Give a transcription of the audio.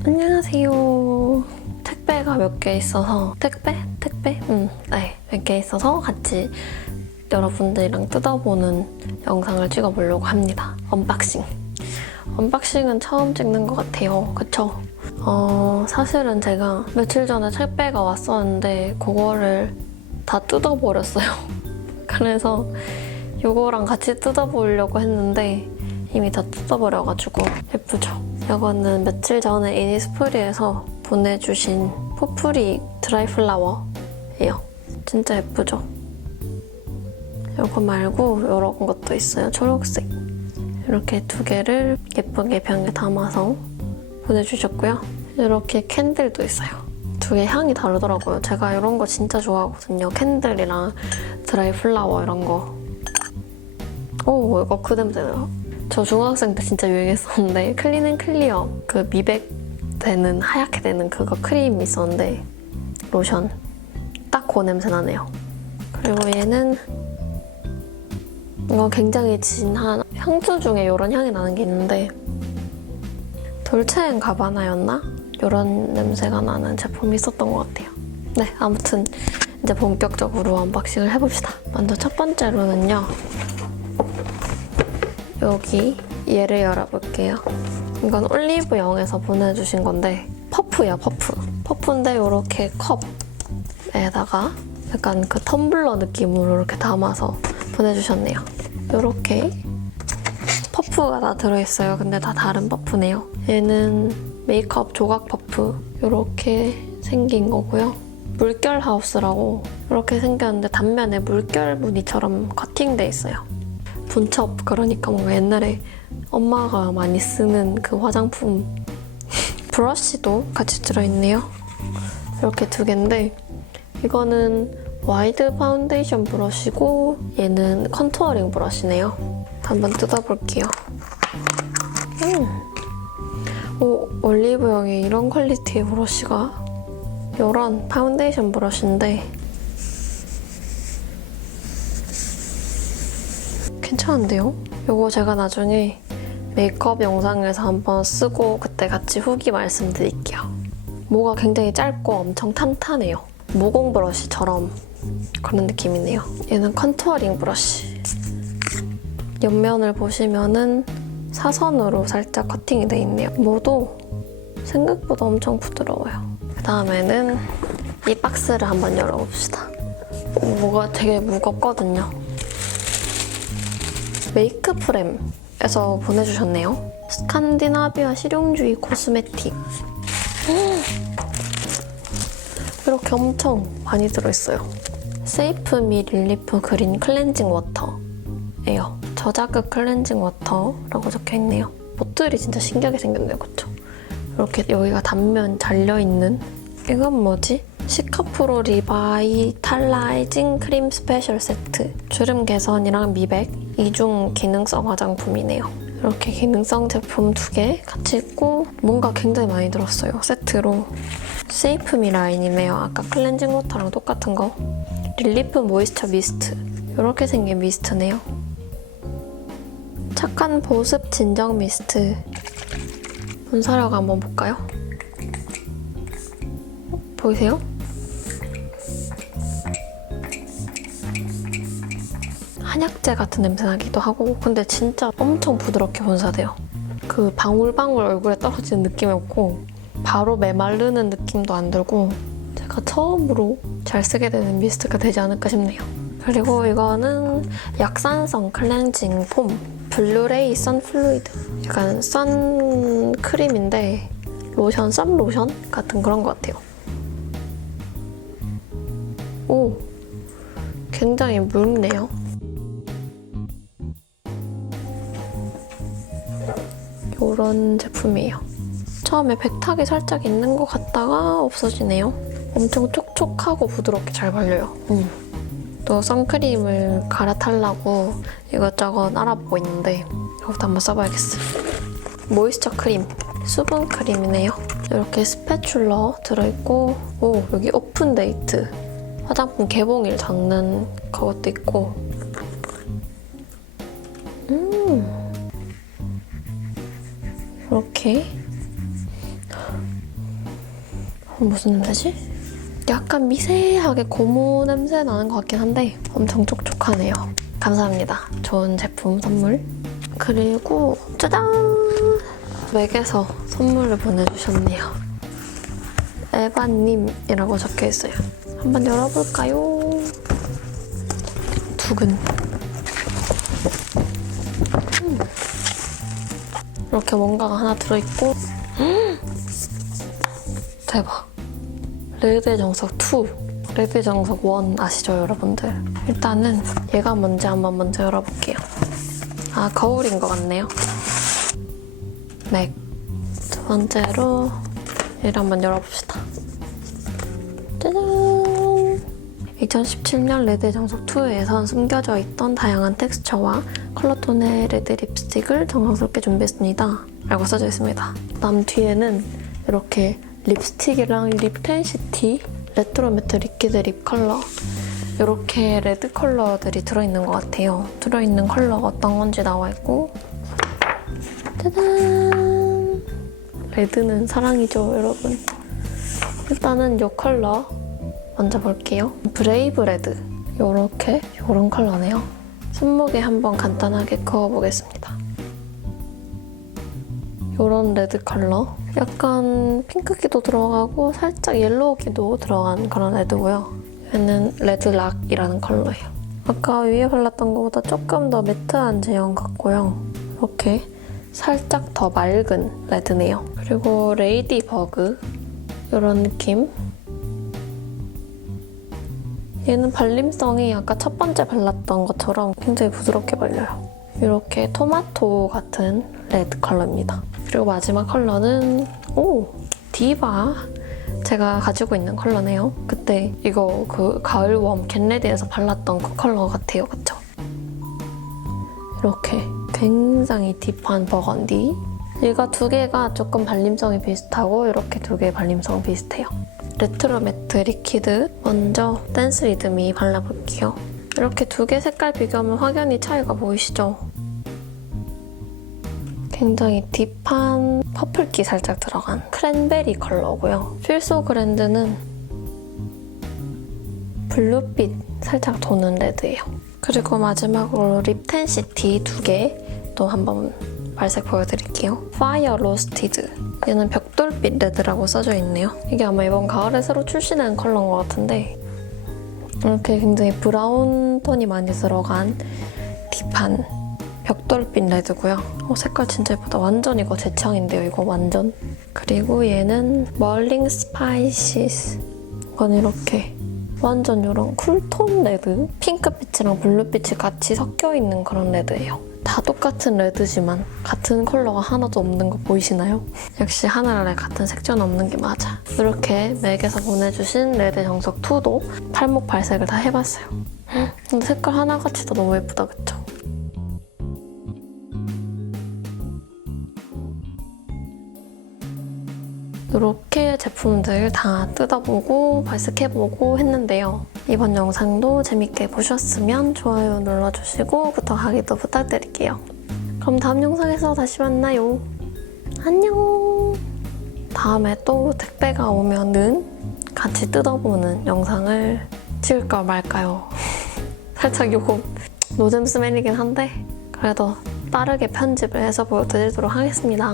안녕하세요. 택배가 몇 개 있어서 택배? 택배? 음, 네, 몇 개 있어서 같이 여러분들이랑 뜯어보는 영상을 찍어보려고 합니다. 언박싱. 언박싱은 처음 찍는 것 같아요. 그쵸? 어, 사실은 제가 며칠 전에 택배가 왔었는데 그거를 다 뜯어버렸어요. 그래서 이거랑 같이 뜯어보려고 했는데 이미 다 뜯어버려가지고 예쁘죠? 이거는 며칠 전에 이니스프리에서 보내주신 포프리 드라이 플라워예요. 진짜 예쁘죠? 이거 말고 이런 것도 있어요. 초록색. 이렇게 두 개를 예쁘게 병에 담아서 보내주셨고요. 이렇게 캔들도 있어요. 두 개 향이 다르더라고요. 제가 이런 거 진짜 좋아하거든요. 캔들이랑 드라이 플라워 이런 거. 오, 이거 그 냄새나요. 저 중학생 때 진짜 유행했었는데 앤 클리어 그 미백 되는 하얗게 되는 그거 크림이 있었는데 로션 딱 그 냄새 나네요. 그리고 얘는 이거 굉장히 진한 향수 중에 이런 향이 나는 게 있는데 돌체앤 가바나였나? 이런 냄새가 나는 제품이 있었던 것 같아요. 네, 아무튼 이제 본격적으로 언박싱을 해봅시다. 먼저 첫 번째로는요. 여기 얘를 열어볼게요. 이건 올리브영에서 보내주신 건데 퍼프야 퍼프. 퍼프인데 이렇게 컵에다가 약간 그 텀블러 느낌으로 이렇게 담아서 보내주셨네요. 이렇게 퍼프가 다 들어있어요. 근데 다 다른 퍼프네요. 얘는 메이크업 조각 퍼프 이렇게 생긴 거고요. 물결 하우스라고 이렇게 생겼는데 단면에 물결 무늬처럼 커팅돼 있어요. 분첩 그러니까 뭔가 옛날에 엄마가 많이 쓰는 그 화장품 브러쉬도 같이 들어있네요. 이렇게 두 개인데 이거는 와이드 파운데이션 브러쉬고 얘는 컨투어링 브러쉬네요. 한번 뜯어볼게요. 음. 오, 올리브영에 이런 퀄리티의 브러쉬가 이런 파운데이션 브러쉬인데 괜찮은데요? 이거 제가 나중에 메이크업 영상에서 한번 쓰고 그때 같이 후기 말씀드릴게요. 모가 굉장히 짧고 엄청 탄탄해요. 모공 브러쉬처럼 그런 느낌이네요. 얘는 컨투어링 브러쉬. 옆면을 보시면은 사선으로 살짝 커팅이 돼 있네요. 모도 생각보다 엄청 부드러워요. 그 다음에는 이 박스를 한번 열어봅시다. 뭐가 되게 무겁거든요. 메이크 프렘에서 보내주셨네요. 스칸디나비아 실용주의 코스메틱. 이렇게 엄청 많이 들어있어요. 세이프미 릴리프 그린 클렌징 워터예요. 저자극 클렌징 워터라고 적혀있네요. 보틀이 진짜 신기하게 생겼네요. 그쵸? 이렇게 여기가 단면 잘려있는 이건 뭐지? 시카프로 리바이탈라이징 크림 스페셜 세트 주름 개선이랑 미백 이중 기능성 화장품이네요. 이렇게 기능성 제품 두 개 같이 있고 뭔가 굉장히 많이 들었어요. 세트로 세이프미 라인이네요. 아까 클렌징 워터랑 똑같은 거 릴리프 모이스처 미스트 이렇게 생긴 미스트네요. 착한 보습 진정 미스트 분사력 한번 볼까요? 보이세요? 한약재 같은 냄새 나기도 하고 근데 진짜 엄청 부드럽게 분사돼요. 그 방울방울 얼굴에 떨어지는 느낌이 없고 바로 메마르는 느낌도 안 들고 제가 처음으로 잘 쓰게 되는 미스트가 되지 않을까 싶네요. 그리고 이거는 약산성 클렌징 폼 블루레이 선 플루이드 약간 선 크림인데 로션, 선 로션 같은 그런 것 같아요. 오, 굉장히 묽네요. 이런 제품이에요. 처음에 백탁이 살짝 있는 것 같다가 없어지네요. 엄청 촉촉하고 부드럽게 잘 발려요. 음. 또 선크림을 갈아타려고 이것저것 알아보고 있는데 이것도 한번 써봐야겠어요. 모이스처 크림, 수분 크림이네요. 이렇게 스패츌러 들어있고 오 여기 오픈 데이트 화장품 개봉일 적는 그것도 있고 음 이렇게 그럼 무슨 냄새지? 약간 미세하게 고무 냄새 나는 것 같긴 한데 엄청 촉촉하네요. 감사합니다. 좋은 제품 선물. 그리고 짜잔! 맥에서 선물을 보내주셨네요. 에바님이라고 적혀 있어요. 한번 열어볼까요? 두근. 음. 이렇게 뭔가가 하나 들어있고 음! 대박. 레드의 정석 2, 레드의 정석 1 아시죠, 여러분들? 일단은 얘가 뭔지 한번 먼저 열어볼게요. 아, 거울인 것 같네요. 맥. 두 번째로 얘를 한번 열어봅시다. 짜잔! 2017년 레드의 정석 2에선 숨겨져 있던 다양한 텍스처와 컬러 톤의 레드 립스틱을 정성스럽게 준비했습니다. 라고 써져 있습니다. 남 뒤에는 이렇게 립스틱이랑 립 텐시티, 레트로 매트 리퀴드 립 컬러 이렇게 레드 컬러들이 들어있는 것 같아요. 들어있는 컬러가 어떤 건지 나와 있고 짜잔! 레드는 사랑이죠, 여러분. 일단은 이 컬러 먼저 볼게요. 브레이브 레드 이렇게 이런 컬러네요. 손목에 한번 간단하게 그어보겠습니다. 이런 레드 컬러. 약간 핑크기도 들어가고 살짝 옐로우기도 들어간 그런 레드고요. 얘는 레드 락이라는 컬러예요. 아까 위에 발랐던 것보다 조금 더 매트한 제형 같고요. 이렇게 살짝 더 맑은 레드네요. 그리고 레이디 버그 이런 느낌. 얘는 발림성이 아까 첫 번째 발랐던 것처럼 굉장히 부드럽게 발려요. 이렇게 토마토 같은 레드 컬러입니다. 그리고 마지막 컬러는 오 디바 제가 가지고 있는 컬러네요. 그때 이거 그 가을 웜 겟레디에서 발랐던 그 컬러 같아요, 그쵸? 이렇게 굉장히 딥한 버건디. 얘가 두 개가 조금 발림성이 비슷하고 이렇게 두개 발림성 비슷해요. 레트로 매트 리퀴드 먼저 댄스 리드미 발라볼게요. 이렇게 두 개 색깔 비교하면 확연히 차이가 보이시죠? 굉장히 딥한 퍼플기 살짝 들어간 크랜베리 컬러고요. 필소 그랜드는 블루빛 살짝 도는 레드예요. 그리고 마지막으로 립텐시티 두 개 또 한번 발색 보여드릴게요. 파이어 로스티드 얘는 벽 돌빛 레드라고 써져 있네요. 이게 아마 이번 가을에 새로 출시된 컬러인 것 같은데 이렇게 굉장히 브라운 톤이 많이 들어간 딥한 벽돌빛 레드고요. 어, 색깔 진짜 예쁘다. 완전 이거 제 취향인데요. 이거 완전. 그리고 얘는 멀링 스파이시스. 이건 이렇게 완전 이런 쿨톤 레드. 핑크빛이랑 블루빛이 같이 섞여 있는 그런 레드예요. 다 똑같은 레드지만 같은 컬러가 하나도 없는 거 보이시나요? 역시 하늘아래 같은 색조는 없는 게 맞아. 이렇게 맥에서 보내주신 레드 정석 2도 팔목 발색을 다 해봤어요. 근데 색깔 하나같이도 너무 예쁘다, 그쵸? 이렇게 제품들 다 뜯어보고 발색해보고 했는데요. 이번 영상도 재밌게 보셨으면 좋아요 눌러주시고 구독하기도 부탁드릴게요. 그럼 다음 영상에서 다시 만나요. 안녕! 다음에 또 택배가 오면은 같이 뜯어보는 영상을 찍을까 말까요? 살짝 요거 노잼 스멜이긴 한데 그래도 빠르게 편집을 해서 보여드리도록 하겠습니다.